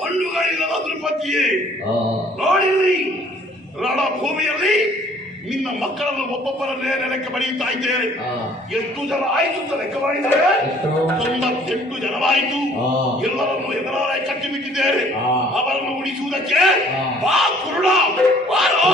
ಕಣ್ಣುಗಳಿಲ್ಲದ ತಿರುಪತಿಯೇ, ನೋಡಿಲ್ಲಿ ರಣಭೂಮಿಯಲ್ಲಿ ನಿನ್ನ ಮಕ್ಕಳನ್ನು ಒಬ್ಬೊಬ್ಬರನ್ನೇ ಲೆಕ್ಕ ಬರೆಯುತ್ತಾ ಇದ್ದೇನೆ. ಎಷ್ಟು ಜನ ಆಯ್ತು ಅಂತ ಲೆಕ್ಕ ಮಾಡಿದರೆ 98 ಜನವಾಯಿತು. ಎಲ್ಲರನ್ನು ಎದುರಾರೆ ಕಟ್ಟಿಬಿಟ್ಟಿದ್ದೇನೆ. ಅವರನ್ನು ಉಳಿಸುವುದಕ್ಕೆ ಬಾ ಕುರುಡ, ಬಾರೋ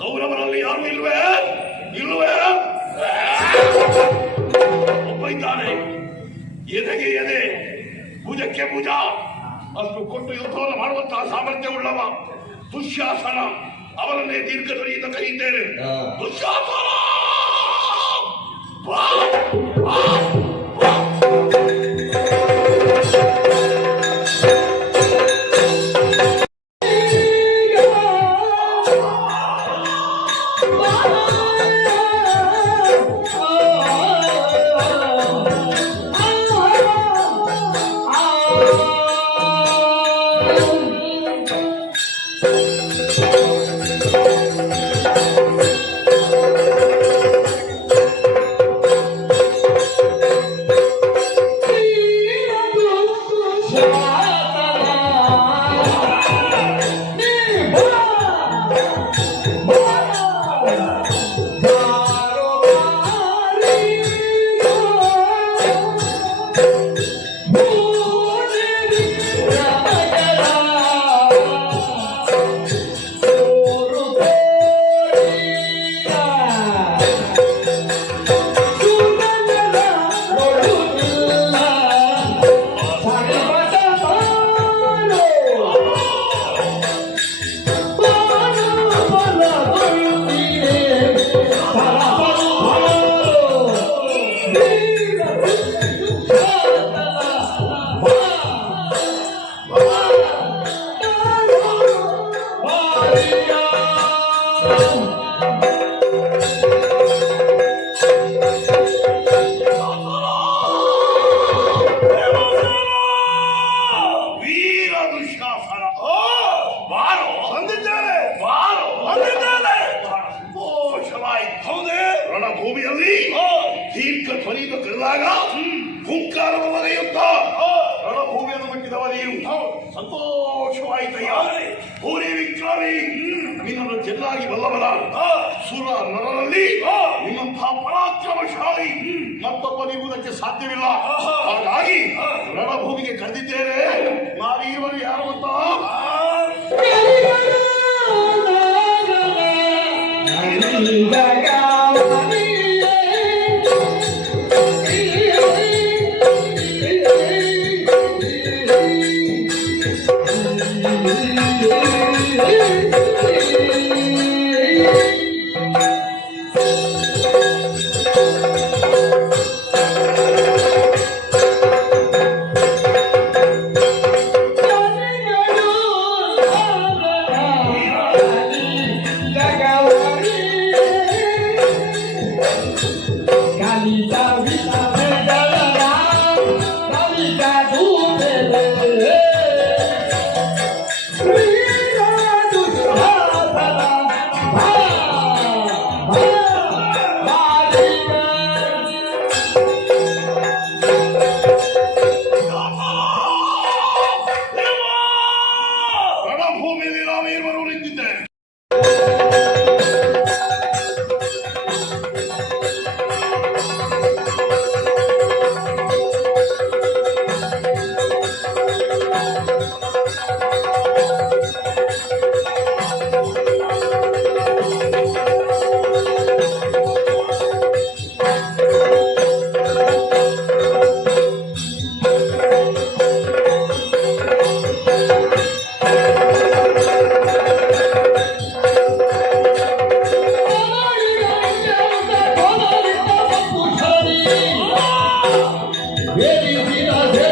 ಕೌರವರಲ್ಲಿ ಯಾರು ಇಲ್ವೇ? ಒಬ್ಬ ಇದ್ದಾನೆ. ಎದೆಗೆ ಎದೆ, ಭುಜಕ್ಕೆ ಭುಜ, ಅಷ್ಟು ಕೊಟ್ಟು ಯುದ್ಧವನ್ನು ಮಾಡುವಂತಹ ಸಾಮರ್ಥ್ಯ ಉಳ್ಳವ ದುಶ್ಯಾಸನ. ಅವರನ್ನೇ ದೀರ್ಘಧ್ವನಿಯಿಂದ ಕರೆಯುತ್ತೇನೆ. ದುಶ್ಯಾಸನ ರಣಭೂಮಿಯಲ್ಲಿ ದೀರ್ಘ ಧ್ವನಿಯಿಂದ ಕರೆದಾಗ ಹುಂಕಾರವಲ್ಲದೆ ಯುದ್ಧ. ರಣಭೂಮಿಯನ್ನು ಮುಟ್ಟಿದವ ನೀನು. ಸಂತೋಷವಾಯಿತಯ್ಯ. ಭೂರಿ ವಿಕ್ರಮಿ, ನಿನ್ನನ್ನು ಚೆನ್ನಾಗಿ ಬಲ್ಲವನ ಸುರ ನರರಲ್ಲಿ ನಿನ್ನಂತಹ ಪರಾಕ್ರಮಶಾಲಿ ಮತ್ತೊಬ್ಬ ನೀಡುವುದಕ್ಕೆ ಸಾಧ್ಯವಿಲ್ಲ. ಹಾಗಾಗಿ ರಣಭೂಮಿಗೆ ಕರೆದಿದ್ದೇನೆ. ನಾವೀವನು ಯಾರು ಅಂತ Ele vira